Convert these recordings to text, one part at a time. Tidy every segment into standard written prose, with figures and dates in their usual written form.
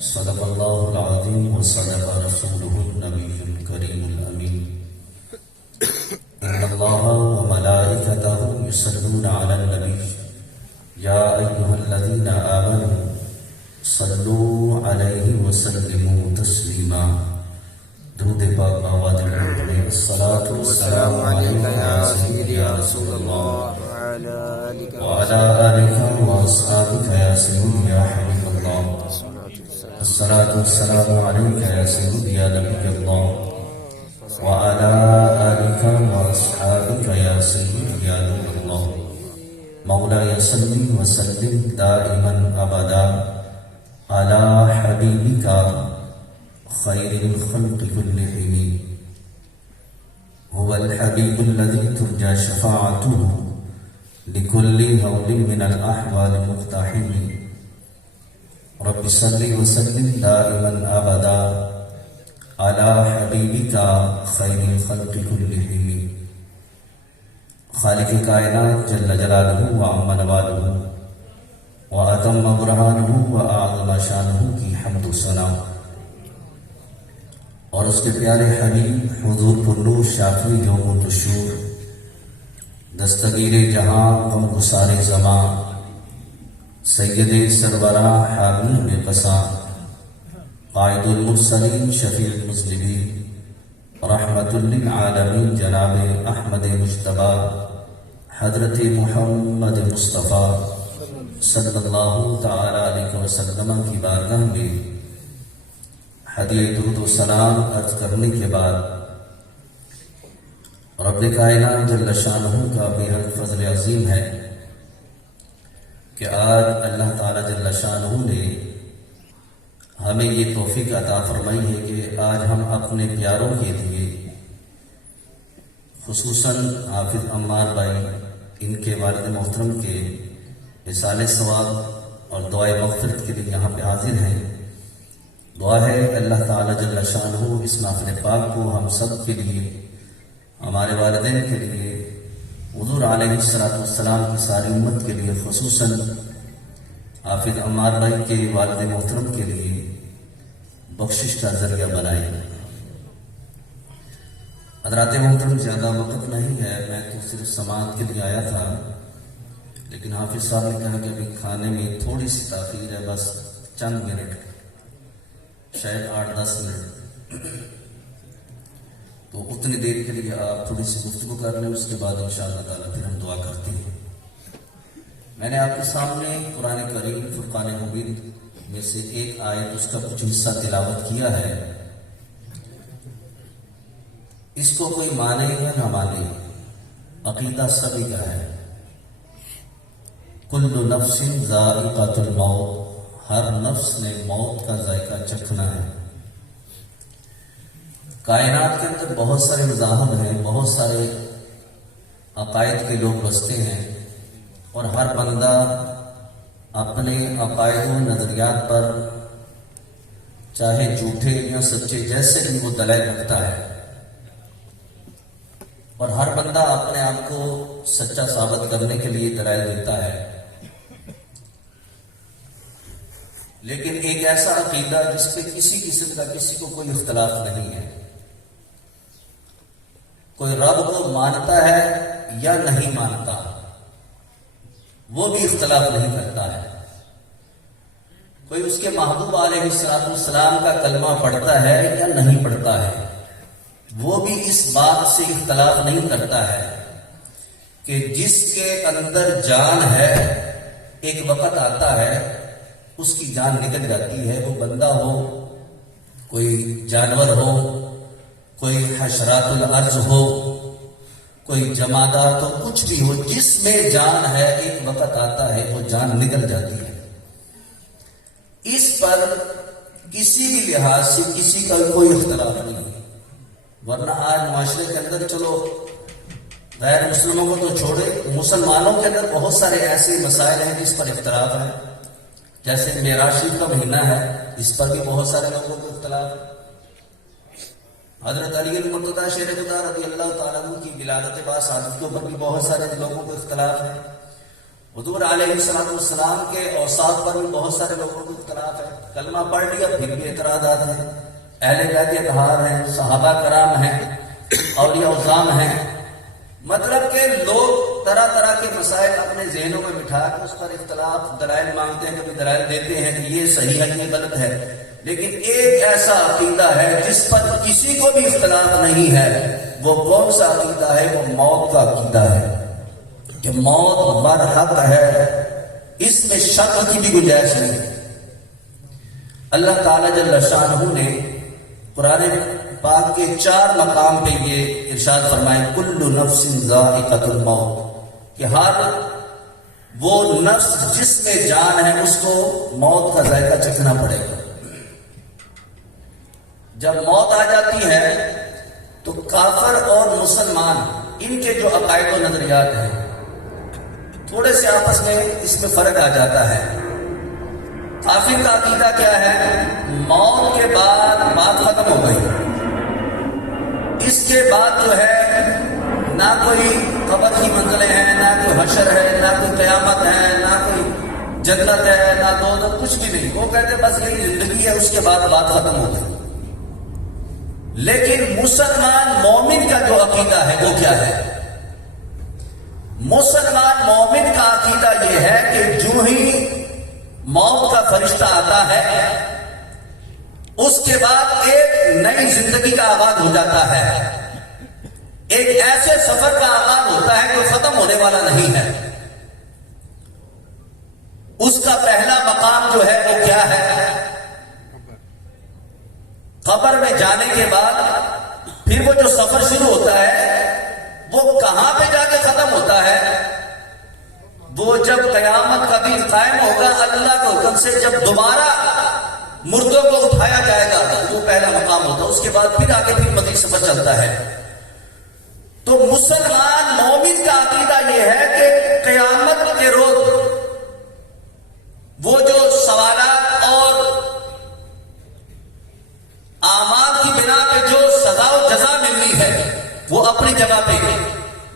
صدق الله العظيم وصدق رسوله النبي الكريم الأمين. إن الله وملائكته يصلون على النبي يا أيها الذين آمنوا صلوا عليه وسلموا تسليما. درود پاک آواز میں پڑھیں. الصلاة والسلام عليك يا سيدي يا رسول الله وعلى آلك وأصحابك يا سيدي يا حبيب الله. الصلاة والسلام عليك يا سيدي يا نبي الله وعلى آلك وأصحابك يا سيدي يا نور الله. مولاي صل وسلم دائما أبدا على حبيبك خير الخلق كلهم. هو الحبيب الذي ترجى شفاعته لكل هول من الأحوال مقتحم. رب صل وسلم دائما أبدا على حبيبك خير الخلق كلهم. خالق کائنات جل جلالہ وعم نوالہ وأتم برہانہ وأعظم شانہ کی حمد و ثنا اور اس کے پیارے حبیب حضور پرنور شافی یوم النشور دستگیر جہاں غم گسار زماں سید سربراہ حامی بے پساں قائد المرسلین شفیع المذنبین رحمت للعالمین جناب احمد مجتبی حضرت محمد مصطفیٰ صلی اللہ تعالی علیہ وسلم کی بارگاہ میں ہدیہ درود و سلام عرض کرنے کے بعد رب کائنات جل شانہ کا بے حد فضل عظیم ہے کہ آج اللہ تعالی جل شانہ نے ہمیں یہ توفیق عطا فرمائی ہے کہ آج ہم اپنے پیاروں کے لیے خصوصاً حافظ عمار بھائی ان کے والد محترم کے احسان ثواب اور دعائے مغفرت کے لیے یہاں پہ حاضر ہیں. دعا ہے اللہ تعالی جل شانہ اس محفل پاک کو ہم سب کے لیے ہمارے والدین کے لیے حضور علیہ السلام کی ساری امت کے لیے خصوصاً حافظ عمار بھائی کے والد محترم کے لیے بخشش کا ذریعہ بنائے. حضرات محترم زیادہ وقت نہیں ہے، میں تو صرف سماعت کے لیے آیا تھا، لیکن حافظ صاحب نے کہا کہ ابھی کھانے میں تھوڑی سی تاخیر ہے، بس چند منٹ، شاید 8-10 منٹ، تو اتنی دیر کے لیے آپ تھوڑی سی گفتگو کر لیں، اس کے بعد انشاءاللہ تعالیٰ پھر ہم دعا کرتے ہیں. میں نے آپ کے سامنے قرآن کریم فرقان حمید میں سے ایک آیت اس کا کچھ حصہ تلاوت کیا ہے. اس کو کوئی مانے یا نہ مانے، عقیدہ سبھی کا ہے. کل نفس ذائقۃ الموت، ہر نفس نے موت کا ذائقہ چکھنا ہے. کائنات کے اندر بہت سارے مذاہب ہیں، بہت سارے عقائد کے لوگ بستے ہیں، اور ہر بندہ اپنے عقائد و نظریات پر چاہے جھوٹے یا سچے جیسے بھی وہ دلائل رکھتا ہے، اور ہر بندہ اپنے آپ کو سچا ثابت کرنے کے لیے دلائل دیتا ہے. لیکن ایک ایسا عقیدہ جس پہ کسی قسم کا کسی کو کوئی اختلاف نہیں ہے، کوئی رب کو مانتا ہے یا نہیں مانتا وہ بھی اختلاف نہیں کرتا ہے، کوئی اس کے محبوب علیہ السلام کا کلمہ پڑھتا ہے یا نہیں پڑھتا ہے وہ بھی اس بات سے اختلاف نہیں کرتا ہے کہ جس کے اندر جان ہے ایک وقت آتا ہے اس کی جان نکل جاتی ہے. وہ بندہ ہو، کوئی جانور ہو، کوئی حشرات الارض ہو، کوئی جمادات ہو، کچھ بھی ہو، جس میں جان ہے ایک وقت آتا ہے وہ جان نکل جاتی ہے. اس پر کسی بھی لحاظ سے کسی کا کوئی اختلاف نہیں. ورنہ آج معاشرے کے اندر چلو غیر مسلموں کو تو چھوڑے، مسلمانوں کے اندر بہت سارے ایسے مسائل ہیں جس پر اختلاف ہے. جیسے معراج شریف کا مہینہ ہے، اس پر بھی بہت سارے لوگوں کو اختلاف ہے. حضرت علی المرتضیٰ شیر خدا رضی اللہ تعالیٰ عنہ کی ولادت باصادت کے اوپر بھی بہت سارے لوگوں کو اختلاف ہے. حضور علیہ السلام کے اوصاف پر بھی بہت سارے لوگوں کو اختلاف ہے. کلمہ پڑھ لیا پھر بھی اعتراضات ہیں. اہل بیت اطہار ہیں، صحابہ کرام ہیں، اولیاء اعظام ہیں. مطلب کہ لوگ طرح طرح کے مسائل اپنے ذہنوں میں بٹھا کے اس پر اختلاف دلائل مانگتے ہیں، کبھی دلائل دیتے ہیں کہ یہ صحیح ہے یہ غلط ہے. لیکن ایک ایسا عقیدہ ہے جس پر کسی کو بھی اختلاف نہیں ہے. وہ کون سا عقیدہ ہے؟ وہ موت کا عقیدہ ہے کہ موت برحق ہے، اس میں شک کی بھی گنجائش نہیں. اللہ تعالی جل شانہ نے قرآن پاک کے 4 مقام پہ یہ ارشاد فرمائے کل نفس ذائقۃ الموت، کہ ہر وہ نفس جس میں جان ہے اس کو موت کا ذائقہ چکھنا پڑے گا. جب موت آ جاتی ہے تو کافر اور مسلمان ان کے جو عقائد و نظریات ہیں تھوڑے سے آپس میں اس میں فرق آ جاتا ہے. کافر کا عقیدہ کیا ہے؟ موت کے بعد بات ختم ہو گئی، اس کے بعد جو ہے نہ کوئی قبر کی منزلیں ہیں، نہ کوئی حشر ہے، نہ کوئی قیامت ہے، نہ کوئی جنت ہے، نہ دوزخ، کچھ بھی نہیں. وہ کہتے بس یہی زندگی ہے، اس کے بعد بات ختم ہو گئی. لیکن مسلمان مومن کا جو عقیدہ ہے وہ کیا ہے؟ مسلمان مومن کا عقیدہ یہ ہے کہ جو ہی موت کا فرشتہ آتا ہے اس کے بعد ایک نئی زندگی کا آغاز ہو جاتا ہے. ایک ایسے سفر کا آغاز ہوتا ہے جو ختم ہونے والا نہیں ہے. اس کا پہلا مقام جو ہے وہ کیا ہے؟ قبر میں جانے کے بعد پھر وہ جو سفر شروع ہوتا ہے وہ کہاں پہ جا کے ختم ہوتا ہے؟ وہ جب قیامت کا دن قائم ہوگا اللہ کے حکم سے، جب دوبارہ مردوں کو اٹھایا جائے گا وہ پہلا مقام ہوتا ہے. اس کے بعد پھر آگے پھر مزید سفر چلتا ہے. تو مسلمان مومن کا عقیدہ یہ ہے کہ قیامت کے روز وہ جو سوالات اور اعمال کی بنا پہ جو سزا و جزا ملنی ہے وہ اپنی جگہ پہ ہے.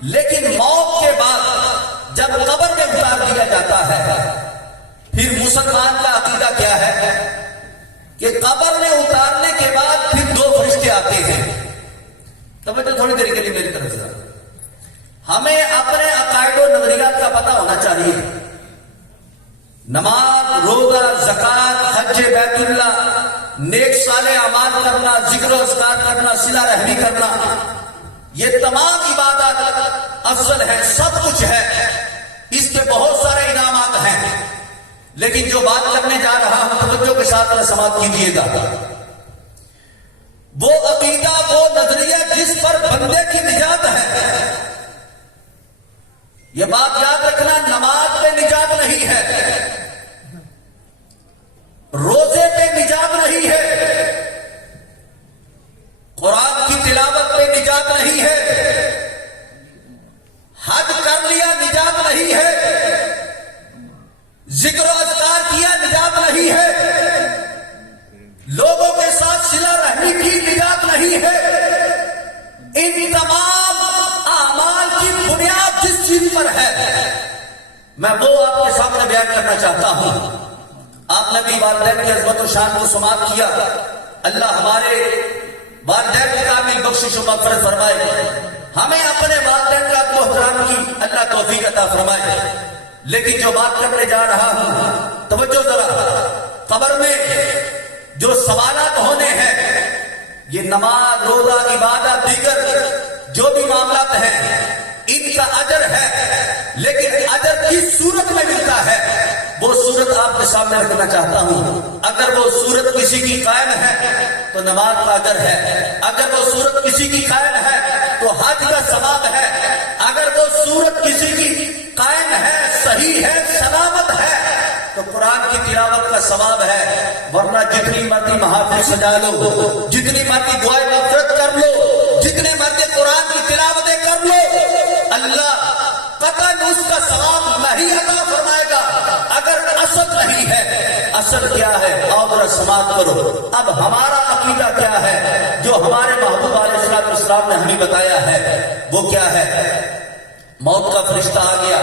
لیکن موت کے بعد جب قبر میں اتار دیا جاتا ہے پھر مسلمان کا عقیدہ کیا ہے کہ قبر میں اتارنے کے بعد پھر 2 فرشتے آتے ہیں. توجہ تھوڑی دیر کے لیے میری طرف سے. ہمیں اپنے عقائد و نظریات کا پتہ ہونا چاہیے. نماز، روزہ، زکات، حج بیت اللہ، نیک صالح اعمال کرنا، ذکر و اذکار کرنا، صلہ رحمی کرنا، یہ تمام عبادات افضل ہے، سب کچھ ہے. اس کے بہت سارے انعامات ہیں. لیکن جو بات کرنے جا رہا ہوں توجہ کے ساتھ سماعت کیجیے گا. وہ عقیدہ، وہ نظریہ جس پر بندے کی نجات ہے. یہ بات یاد رکھنا، نماز پہ نجات نہیں ہے، روزے پہ نجات نہیں ہے، قرآن کی تلاوت پہ نجات نہیں ہے، حج کر لیا نجات نہیں ہے، ذکر و اذکار کیا نجات نہیں ہے، لوگوں کے ساتھ صلہ رحمی کی نجات نہیں ہے. ان تمام اعمال کی بنیاد جس چیز پر ہے میں وہ آپ کے سامنے بیان کرنا چاہتا ہوں. آپ نے بھی والدین کی عظمت و شان کو سماعت کیا. اللہ ہمارے والدین کی کامل بخشش و مغفرت فرمائے. ہمیں اپنے والدین کا ادب و احترام کی اللہ توفیق عطا فرمائے. لیکن جو بات کرنے جا رہا ہوں توجہ ذرا. قبر میں جو سوالات ہونے ہیں، یہ نماز، روزہ، عبادت، دیگر جو بھی معاملات ہیں ان کا اجر ہے، لیکن اجر کس صورت میں ملتا ہے وہ صورت آپ کے سامنے رکھنا چاہتا ہوں. اگر وہ صورت کسی کی قائم ہے تو نماز کا اجر ہے، اگر وہ صورت کسی کی قائم ہے تو حج کا ثواب ہے، اگر وہ صورت کسی کی قائم ہے، صحیح ہے، سلامت ہے تو قرآن کی تلاوت کا ثواب ہے. ورنہ جتنی مرضی محافل سجا لو، جتنی مرضی دعائیں مغفرت کر لو، جتنے مرضی قرآن کی تلاوتیں کر لو، اللہ قطعاً اس کا ثواب نہیں عطا فرمائے گا اگر اصل نہیں ہے. اصل کیا ہے؟ آؤ ذرا سماعت کرو. اب ہمارا عقیدہ کیا ہے جو ہمارے محبوب علیہ السلام نے ہمیں بتایا ہے وہ کیا ہے؟ موت کا فرشتہ آ گیا،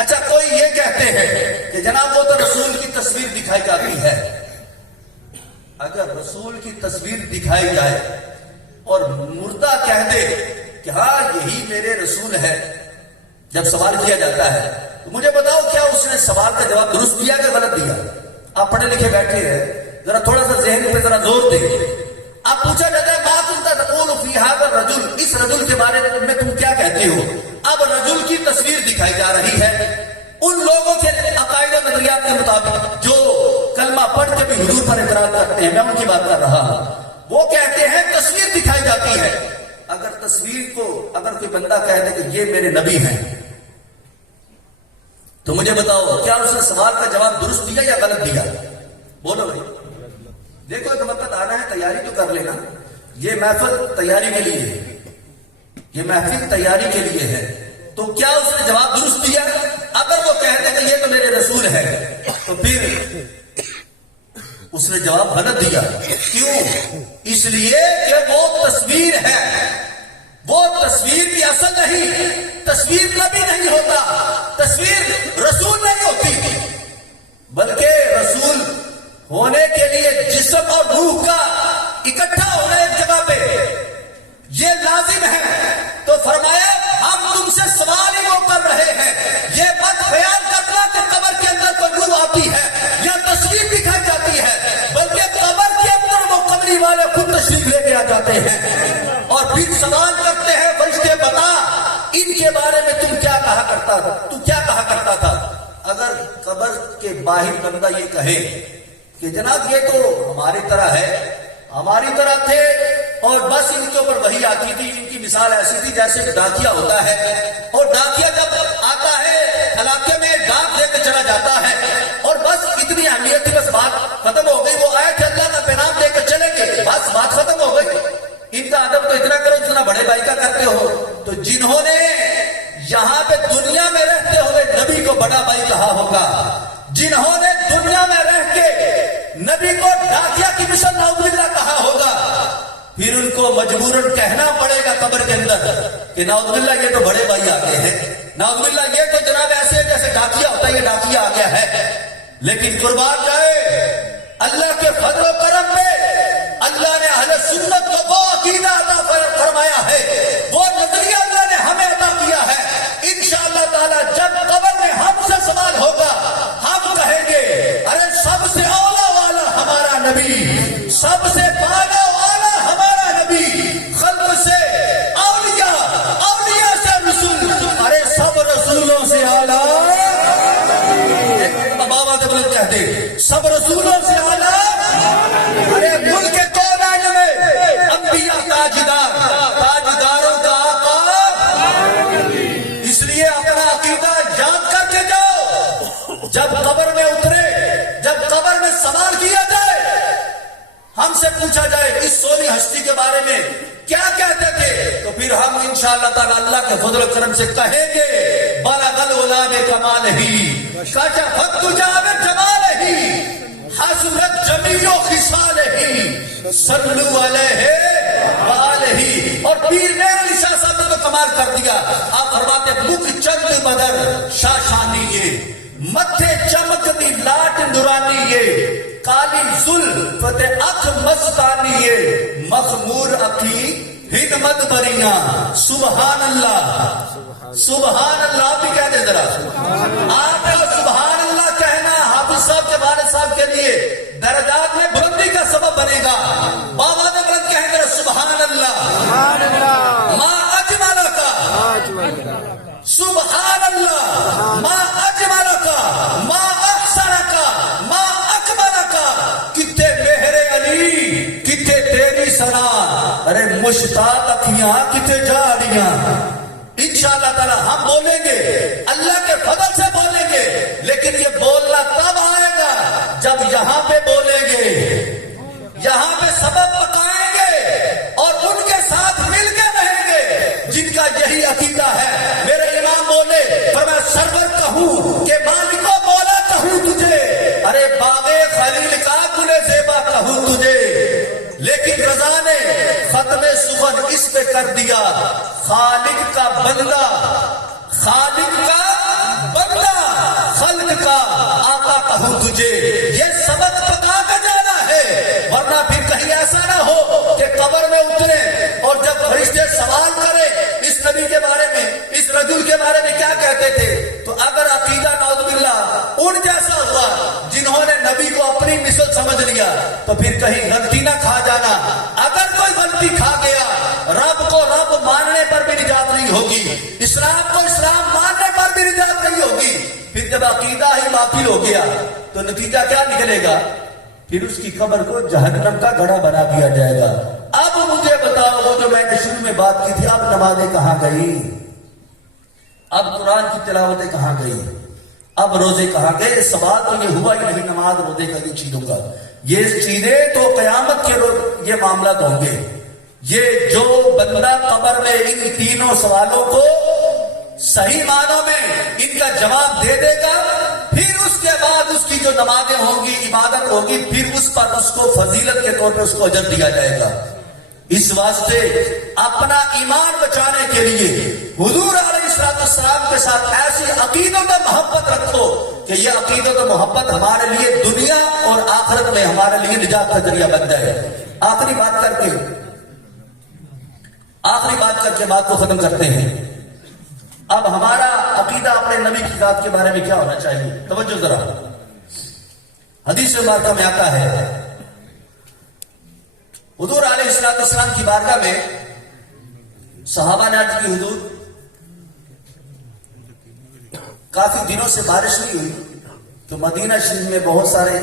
اچھا کوئی یہ کہتے ہیں کہ جناب وہ تو رسول کی تصویر دکھائی جاتی ہے. اگر رسول کی تصویر دکھائی جائے اور مردہ کہہ دے کہ ہاں یہی میرے رسول ہے، جب سوال کیا جاتا ہے تو مجھے بتاؤ کیا اس نے سوال کا جواب درست دیا کہ غلط دیا؟ آپ پڑھے لکھے بیٹھے ہیں، ذرا تھوڑا سا ذہن پہ ذرا زور دیں. آپ پوچھا جاتا ہے ما کنت تقول فی ھذا الرجل، اس رجل کے بارے میں تم کیا کہتے ہو؟ اب رجل کی تصویر دکھائی جا رہی ہے ان لوگوں کے عقائد و نظریات کے مطابق جو کلمہ پڑھ کے بھی حضور پر اعتراض کرتے ہیں. میں ان کی بات کر رہا ہوں. وہ کہتے ہیں تصویر دکھائی جاتی ہے. اگر تصویر کو اگر کوئی بندہ کہہ دے کہ یہ میرے نبی ہیں تو مجھے بتاؤ کیا اس نے سوال کا جواب درست دیا یا غلط دیا؟ بولو بھائی. دیکھو ایک وقت آنا ہے، تیاری تو کر لینا. یہ محفل تیاری کے لیے ہے، یہ محفل تیاری کے لیے ہے. تو کیا اس نے جواب درست دیا؟ اگر وہ کہتے کہ یہ تو میرے رسول ہے تو پھر اس نے جواب غلط دیا. کیوں؟ اس لیے کہ وہ تصویر ہے، وہ تصویر کی اصل نہیں. تصویر نبی نہیں ہوتا، تصویر رسول نہیں ہوتی، بلکہ رسول ہونے کے لیے جسم اور روح کا اکٹھا ہونا ایک جگہ پہ یہ لازم ہے. تو فرمایا ہم تم سے سوال ہی وہ کر رہے ہیں، یہ مت خیال کرنا کہ قبر کے اندر کوئی روح آتی ہے یا تصویر دکھائی جاتی ہے، بلکہ قبر کے اندر وہ قبری والے خود تشریف لے کے آ جاتے ہیں اور پھر سوال کرتے ہیں فرشتے بتا ان کے بارے میں تم کیا کہا کرتا تھا، تو کیا کہا کرتا تھا. اگر قبر کے باہر بندہ یہ کہے کہ جناب یہ تو ہماری طرح ہے، ہماری طرح تھے اور بس ان کے اوپر وہی آتی تھی، ان کی مثال ایسی تھی جیسے ڈاکیا ہوتا ہے اور ڈاکیا جب آتا ہے علاقے میں ڈاک دے کے چلا جاتا ہے اور بس اتنی اہمیت تھی، بس بات ختم ہو گئی. وہ آئے تھے اللہ کا پیغام دے کے چلیں گے، بس بات ختم ہو گئی. ان کا ادب تو اتنا کرو جتنا بڑے بھائی کا کرتے ہو. تو جنہوں نے یہاں پہ دنیا میں رہتے ہوئے نبی کو بڑا بھائی کہا ہوگا، جنہوں نے دنیا میں رہ کے نبی کو ڈاکیا کی مثل نعوذ باللہ کہا ہوگا، پھر ان کو مجبوراً کہنا پڑے گا قبر کے اندر کہ نعوذ باللہ یہ تو بڑے بھائی آتے ہیں، نعوذ باللہ یہ تو جناب ایسے جیسے ڈاکیا ہوتا ہے، یہ ڈاکیا آ گیا ہے. لیکن قربان جائے اللہ کے فضل و کرم میں اللہ نے اہل سنت کو وہ عقیدہ عطا فرمایا ہے، وہ نظریہ اللہ نے ہمیں عطا کیا ہے. انشاءاللہ تعالی جب قبر میں ہم سے سوال ہوگا ہم کہیں گے ارے سب سے اولا والا ہمارا نبی، سب سے بالا والا ہمارا نبی، خلق سے اولیاء، اولیاء سے رسول، ارے سب رسولوں سے اعلیٰ. بابا جب لوگ کہتے سب رسولوں سے اعلیٰ، ارے ملک کونین میں انبیاء تاجدار، تاجداروں کا آقا. اس لیے اپنا عقیدہ یاد کر کے جاؤ. جب قبر میں اترے، جب قبر میں سوال کیا جائے، ہم سے پوچھا جائے اس سونی ہستی کے بارے میں کیا کہتے تھے، تو پھر ہم انشاءاللہ تعالی اللہ کے فضل و کرم سے کہیں گے بلغ العلا بکمالہ کشفت تجاب جمالہ حسرت جمیع خصالہ صلوا علیہ وآلہ. اور پیر میرے علی شاہ صاحب نے تو کمال کر دیا. آپ فرماتے مکھ چند بدر شاشانی، متھے چمکتی لاٹ نورانی، کالی زلفت اکھ مستانی، مخمور اکھی حکمت بریاں. سبحان اللہ، سبحان اللہ. آپ بھی کہہ دیں ذرا، آپ کا سبحان اللہ کہنا حافظ صاحب کے والد صاحب کے لیے درجات میں بلندی کا سبب بنے گا. بابا نے بلند کہیں گے سبحان اللہ ما اجمل کا، سبحان اللہ ما اجمل کا، ما احسن کا، ما اکمل کا. کتے مہر علی، کتے تیری سنا، ارے مشتاق اکھیاں کتے جاڑیاں. انشاءاللہ تعالی ہم بولیں گے، اللہ کے فضل سے بولیں گے، لیکن یہ بولنا تب آئے گا جب یہاں پہ بولیں گے، یہاں پہ سبب پکائیں گے اور ان کے ساتھ مل کے رہیں گے جن کا یہی عقیدہ ہے. میرے امام بولے فرمایا سرور کہوں کہ مالکو مولا کہوں تجھے، ارے باغ خلیل کا گل زیبا کہوں تجھے. لیکن رضا نے ختم سخن اس پہ کر دیا خالق کا بندہ، خالق کا بندہ کا آقا کہوں تجھے، یہ سبق پکا کے جانا ہے، ورنہ پھر کہیں ایسا نہ ہو کہ قبر میں اترے اور جب فرشتے سوال کرے اس نبی کے بارے میں، اس رجل کے بارے میں کیا کہتے تھے، تو اگر عقیدہ نعوذ باللہ ان جیسا ہوا جنہوں نے نبی کو اپنی مثل سمجھ لیا، تو پھر کہیں غلطی نہ کھا جانا۔ اگر کوئی غلطی کھا گیا، رب کو رب ماننے پر بھی نجات نہیں ہوگی، اسلام کو اسلام ماننے پر بھی نجات نہیں ہوگی۔ پھر جب عقیدہ ہی باطل ہو گیا تو نتیجہ کیا نکلے گا؟ پھر اس کی قبر کو جہنم کا گڑھا بنا دیا جائے گا۔ اب مجھے بتاؤ، وہ جو میں نے شروع میں بات کی تھی، اب نمازیں کہاں گئی؟ اب قرآن کی تلاوتیں کہاں گئی؟ اب روزے کہاں گئے؟ سوال تو یہ ہوا ہی نہیں نماز روزے کا یہ چیزوں کا، یہ چیزیں تو قیامت کے روز یہ معاملات ہوں گے۔ یہ جو بندہ قبر میں ان تینوں سوالوں کو صحیح معنوں میں ان کا جواب دے دے گا، پھر اس کے بعد اس کی جو نمازیں ہوں گی، عبادت ہوگی، پھر اس پر اس کو فضیلت کے طور پہ اس کو اجر دیا جائے گا۔ اس واسطے اپنا ایمان بچانے کے لیے حضور علیہ السلام کے ساتھ ایسی عقیدت و محبت رکھو کہ یہ عقیدت و محبت ہمارے لیے دنیا اور آخرت میں ہمارے لیے نجات کا ذریعہ بن جائے۔ آخری بات کر کے بات کو ختم کرتے ہیں۔ اب ہمارا عقیدہ اپنے نبی کی ذات کے بارے میں کیا ہونا چاہیے؟ توجہ ذرا، حدیث مبارکہ میں آتا ہے حضور علیہ السلام کی بارگاہ میں صحابہ نے عرض کی، حضور کافی دنوں سے بارش نہیں ہوئی، تو مدینہ شریف میں بہت سارے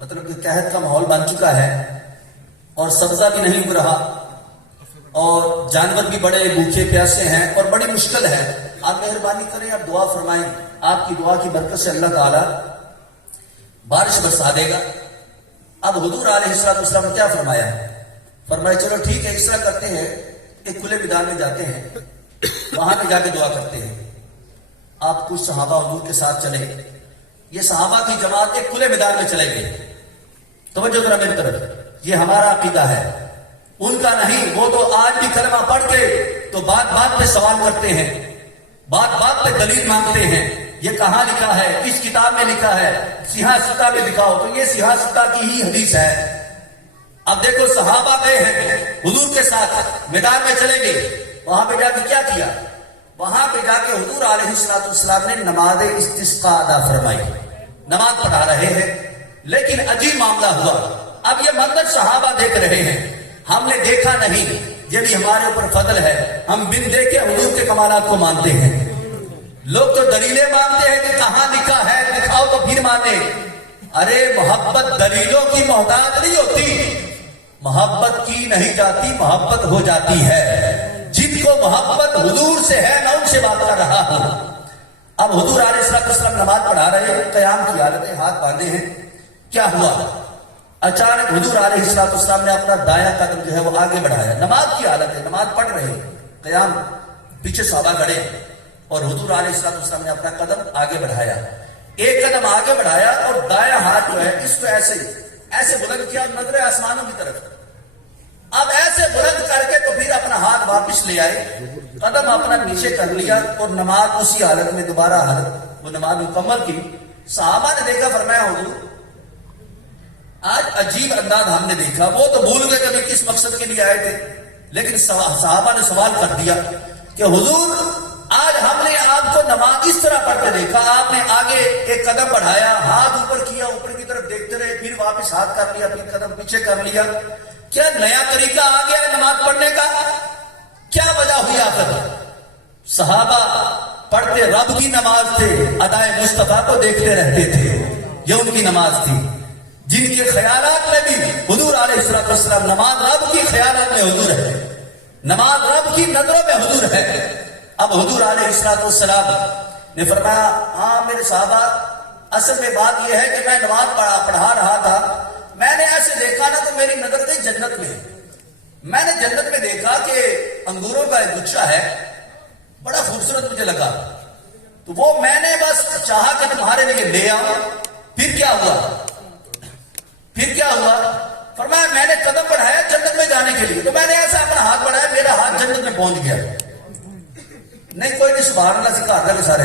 مطلب کہ قحط کا ماحول بن چکا ہے اور سبزہ بھی نہیں اگ رہا اور جانور بھی بڑے بھوکے پیاسے ہیں اور بڑی مشکل ہے، آپ مہربانی کریں، آپ دعا فرمائیں، آپ کی دعا کی برکت سے اللہ تعالی بارش برسا دے گا۔ اب حضور علیہ السلام نے کیا فرمایا؟ فرمایا چلو ٹھیک ہے، اس طرح کرتے ہیں، ایک کھلے میدان میں جاتے ہیں، وہاں پہ جا کے دعا کرتے ہیں۔ آپ کچھ صحابہ حضور کے ساتھ چلے، یہ صحابہ کی جماعت ایک کھلے میدان میں چلے گئے۔ توجہ ذرا میری طرف، یہ ہمارا عقیدہ ہے، ان کا نہیں۔ وہ تو آج بھی کلمہ پڑھ کے تو بات بات پہ سوال کرتے ہیں، بات بات پہ دلیل مانگتے ہیں، یہ کہاں لکھا ہے، کس کتاب میں لکھا ہے، سیاہ ستہ میں دکھاؤ، تو یہ سیاہ ستہ کی ہی حدیث ہے۔ اب دیکھو صحابہ گئے ہیں حضور کے ساتھ، میدان میں چلے گئے، وہاں پہ جا کے کیا کیا؟ وہاں پہ جا کے حضور علیہ السلام نے نماز استسقاء ادا فرمائی، نماز پڑھا رہے ہیں، لیکن عجیب معاملہ ہوا۔ اب یہ منظر صحابہ دیکھ رہے ہیں، ہم نے دیکھا نہیں، یہ بھی ہمارے اوپر فضل ہے، ہم بن دیکھے حضور کے کمالات کو مانتے ہیں۔ لوگ تو دلیلیں مانگتے ہیں کہ کہاں لکھا ہے، دکھاؤ تو پھر مانے۔ ارے محبت دلیلوں کی محتاج نہیں ہوتی، محبت کی نہیں جاتی، محبت ہو جاتی ہے۔ جن کو محبت حضور سے ہے میں ان سے بات کر رہا ہوں۔ اب حضور علیہ السلام نماز پڑھا رہے ہیں، قیام کی حالت میں ہاتھ باندھے ہیں، کیا ہوا؟ اچانک حضور علیہ السلام نے اپنا دایاں قدم جو ہے وہ آگے بڑھایا، نماز کی حالت ہے، نماز پڑھ رہے ہیں، قیام، پیچھے صحابہ کھڑے، اور حضور علیہ السلام نے اپنا قدم آگے بڑھایا، ایک قدم آگے بڑھایا اور دایاں ہاتھ جو ہے اس کو ایسے بلند کیا، نظر آسمانوں کی طرف۔ اب ایسے بلند کر کے تو پھر اپنا ہاتھ واپس لے آئے، قدم اپنا پیچھے کر لیا اور نماز اسی حالت میں دوبارہ وہ نماز مکمل کی۔ صحابہ نے دیکھا، فرمایا حضور آج عجیب انداز ہم نے دیکھا، وہ تو بھول گئے کبھی کس مقصد کے لیے آئے تھے، لیکن صحابہ نے سوال کر دیا کہ حضور آج ہم نے آپ کو نماز اس طرح پڑھتے دیکھا، آپ نے آگے ایک قدم بڑھایا، ہاتھ اوپر کیا، اوپر کی طرف دیکھتے رہے، پھر واپس ہاتھ کر لیا، پھر قدم پیچھے کر لیا، کیا نیا طریقہ آ گیا ہے نماز پڑھنے کا؟ کیا وجہ ہوئی آخر؟ صحابہ پڑھتے رب کی نماز تھے، ادائے مصطفیٰ کو دیکھتے رہتے تھے، یہ ان کی نماز تھی، جن کے خیالات میں بھی حضور علیہ السلام، نماز رب کی خیالات میں حضور ہے، نماز رب کی نظروں میں حضور ہے۔ اب حضور علیہ السلام نے فرمایا، ہاں میرے صحابہ، اصل میں بات یہ ہے کہ میں نماز پڑھا رہا تھا، میں نے ایسے دیکھا نا تو میری نظر تھی جنت میں، میں نے جنت میں دیکھا کہ انگوروں کا ایک گچھا ہے، بڑا خوبصورت مجھے لگا، تو وہ میں نے بس چاہا کہ تمہارے لیے لے آؤں۔ پھر کیا ہوا؟ فرمایا میں نے قدم بڑھایا جنت میں جانے کے لیے، تو میں نے ایسا اپنا ہاتھ بڑھایا، میرا ہاتھ جنت میں پہنچ گیا۔ نہیں کوئی نہیں، سبحان اللہ سکھا دے سارے،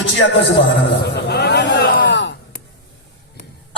ਉੱਚੀ ਆਖੋ ਸੁਭਾਨ ਅੱਲਾਹ।